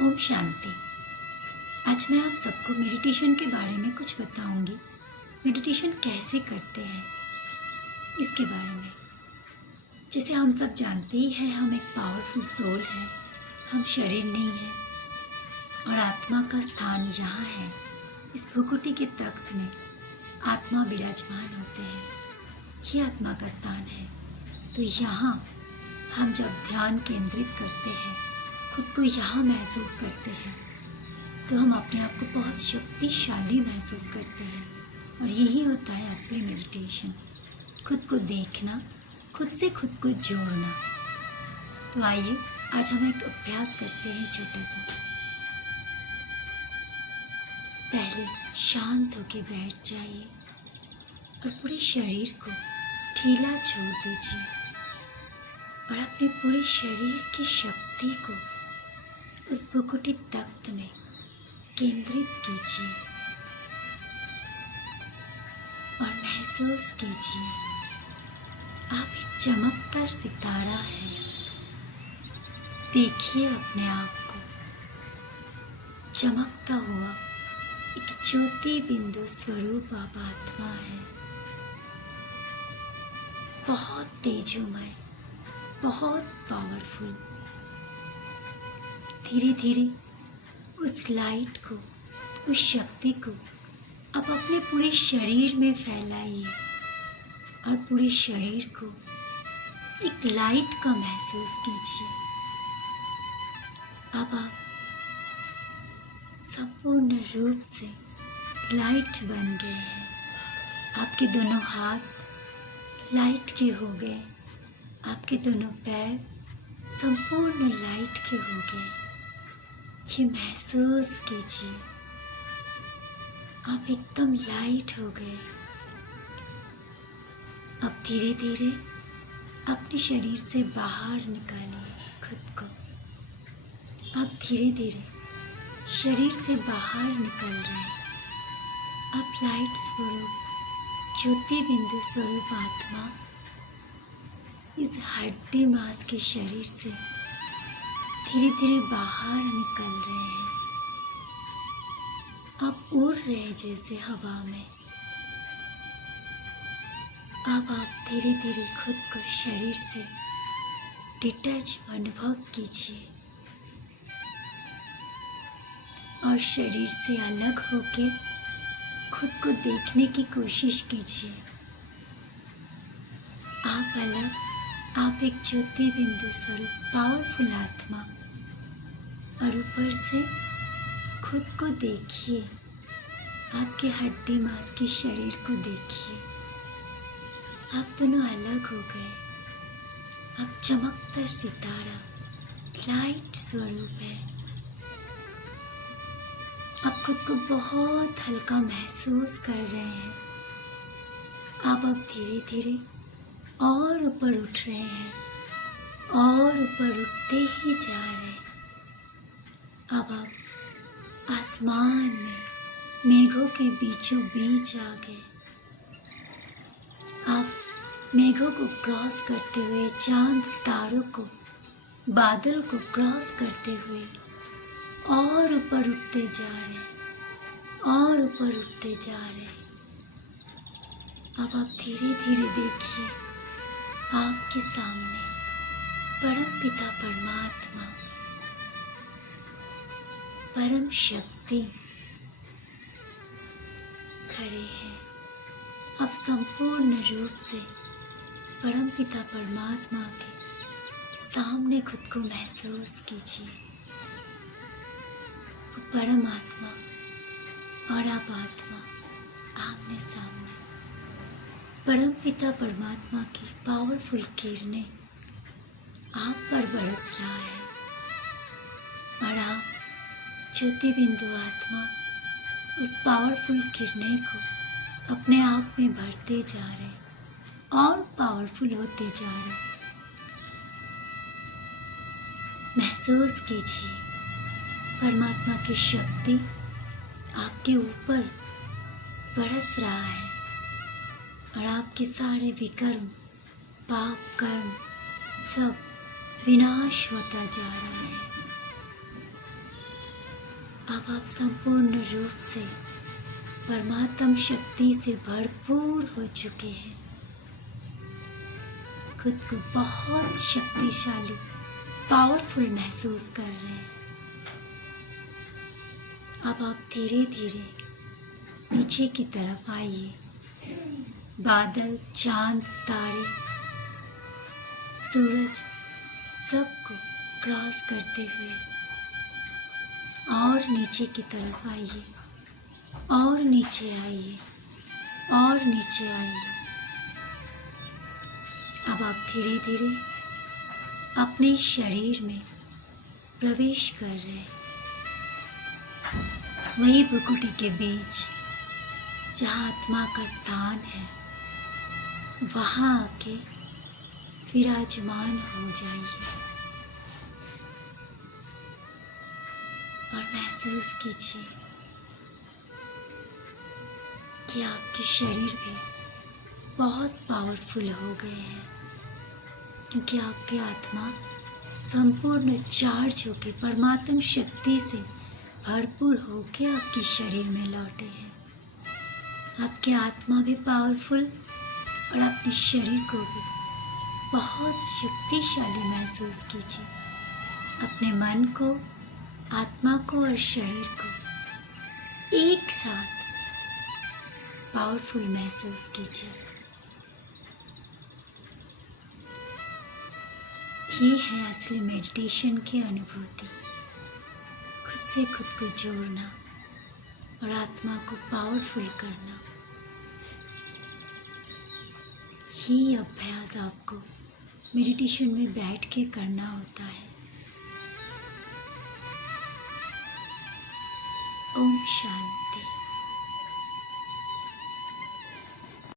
ओम शांति। आज मैं आप सबको मेडिटेशन के बारे में कुछ बताऊंगी। मेडिटेशन कैसे करते हैं इसके बारे में। जैसे हम सब जानते ही हैं, हम एक पावरफुल सोल है, हम शरीर नहीं है और आत्मा का स्थान यहाँ है। इस भुकुटी के तख्त में आत्मा विराजमान होते हैं, ये आत्मा का स्थान है। तो यहाँ हम जब ध्यान केंद्रित करते हैं, खुद को यहाँ महसूस करते हैं, तो हम अपने आप को बहुत शक्तिशाली महसूस करते हैं। और यही होता है असली मेडिटेशन, खुद को देखना, खुद से खुद को जोड़ना। तो आइए आज हम एक अभ्यास करते हैं छोटा सा। पहले शांत होकर बैठ जाइए और पूरे शरीर को ढीला छोड़ दीजिए और अपने पूरे शरीर की शक्ति को उस भुकुटी तख्त में केंद्रित कीजिए और महसूस कीजिए आप एक चमकदार सितारा है। देखिए अपने आप को चमकता हुआ एक ज्योति बिंदु स्वरूप आप आत्मा है, बहुत तेजोमय, बहुत पावरफुल। धीरे धीरे उस लाइट को, उस शक्ति को आप अपने पूरे शरीर में फैलाइए और पूरे शरीर को एक लाइट का महसूस कीजिए। अब आप संपूर्ण रूप से लाइट बन गए हैं। आपके दोनों हाथ लाइट के हो गए, आपके दोनों पैर संपूर्ण लाइट के हो गए। ये महसूस कीजिए आप एकदम लाइट हो गए। अब धीरे धीरे अपने शरीर से बाहर निकालिए खुद को। आप धीरे धीरे शरीर से बाहर निकल रहे हैं। आप लाइट स्वरूप, ज्योति बिंदु स्वरूप आत्मा इस हड्डी मांस के शरीर से धीरे धीरे बाहर निकल रहे हैं। आप उड़ रहे जैसे हवा में। अब आप धीरे धीरे खुद को शरीर से डिटैच अनुभव कीजिए और शरीर से अलग होके खुद को देखने की कोशिश कीजिए। आप अलग, आप एक ज्योति बिंदु स्वरूप पावरफुल आत्मा, और ऊपर से खुद को देखिए, आपके हड्डी मांस के शरीर को देखिए। आप दोनों अलग हो गए। आप चमकदार सितारा, लाइट स्वरूप है। आप खुद को बहुत हल्का महसूस कर रहे हैं। आप अब धीरे धीरे और ऊपर उठ रहे हैं और ऊपर उठते ही जा रहे हैं। अब आप आसमान में मेघों के बीचों बीच आ गए। आप मेघों को क्रॉस करते हुए, चांद तारों को, बादल को क्रॉस करते हुए और ऊपर उठते जा रहे हैं और ऊपर उठते जा रहे हैं। अब आप धीरे धीरे देखिए आपके सामने परम पिता परमात्मा, परम शक्ति खड़े हैं। आप संपूर्ण रूप से परम पिता परमात्मा के सामने खुद को महसूस कीजिए। वो परम आत्मा और आप आत्मा आमने सामने। परम पिता परमात्मा की पावरफुल किरणें आप पर बरस रहा है और आप ज्योति बिंदु आत्मा उस पावरफुल किरणें को अपने आप में भरते जा रहे हैं और पावरफुल होते जा रहे हैं। महसूस कीजिए परमात्मा की शक्ति आपके ऊपर बरस रहा है और आपके सारे विकर्म, पाप कर्म सब विनाश होता जा रहा है। अब आप संपूर्ण रूप से परमात्म शक्ति से भरपूर हो चुके हैं। खुद को बहुत शक्तिशाली, पावरफुल महसूस कर रहे हैं। अब आप धीरे धीरे नीचे की तरफ आइए। बादल, चांद, तारे, सूरज सबको क्रॉस करते हुए और नीचे की तरफ आइए, और नीचे आइए, और नीचे आइए। अब आप धीरे धीरे अपने शरीर में प्रवेश कर रहे हैं। वही भ्रुकुटी के बीच जहाँ आत्मा का स्थान है, वहाँ आके विराजमान हो जाइए और महसूस कीजिए कि आपके शरीर भी बहुत पावरफुल हो गए हैं, क्योंकि आपकी आत्मा संपूर्ण चार्ज होके परमात्म शक्ति से भरपूर होके आपके शरीर में लौटे हैं। आपकी आत्मा भी पावरफुल और अपने शरीर को भी बहुत शक्तिशाली महसूस कीजिए। अपने मन को, आत्मा को और शरीर को एक साथ पावरफुल महसूस कीजिए। ये है असली मेडिटेशन की अनुभूति। खुद से खुद को जोड़ना और आत्मा को पावरफुल करना। ये अभ्यास आपको मेडिटेशन में बैठ के करना होता है। ओम शांति।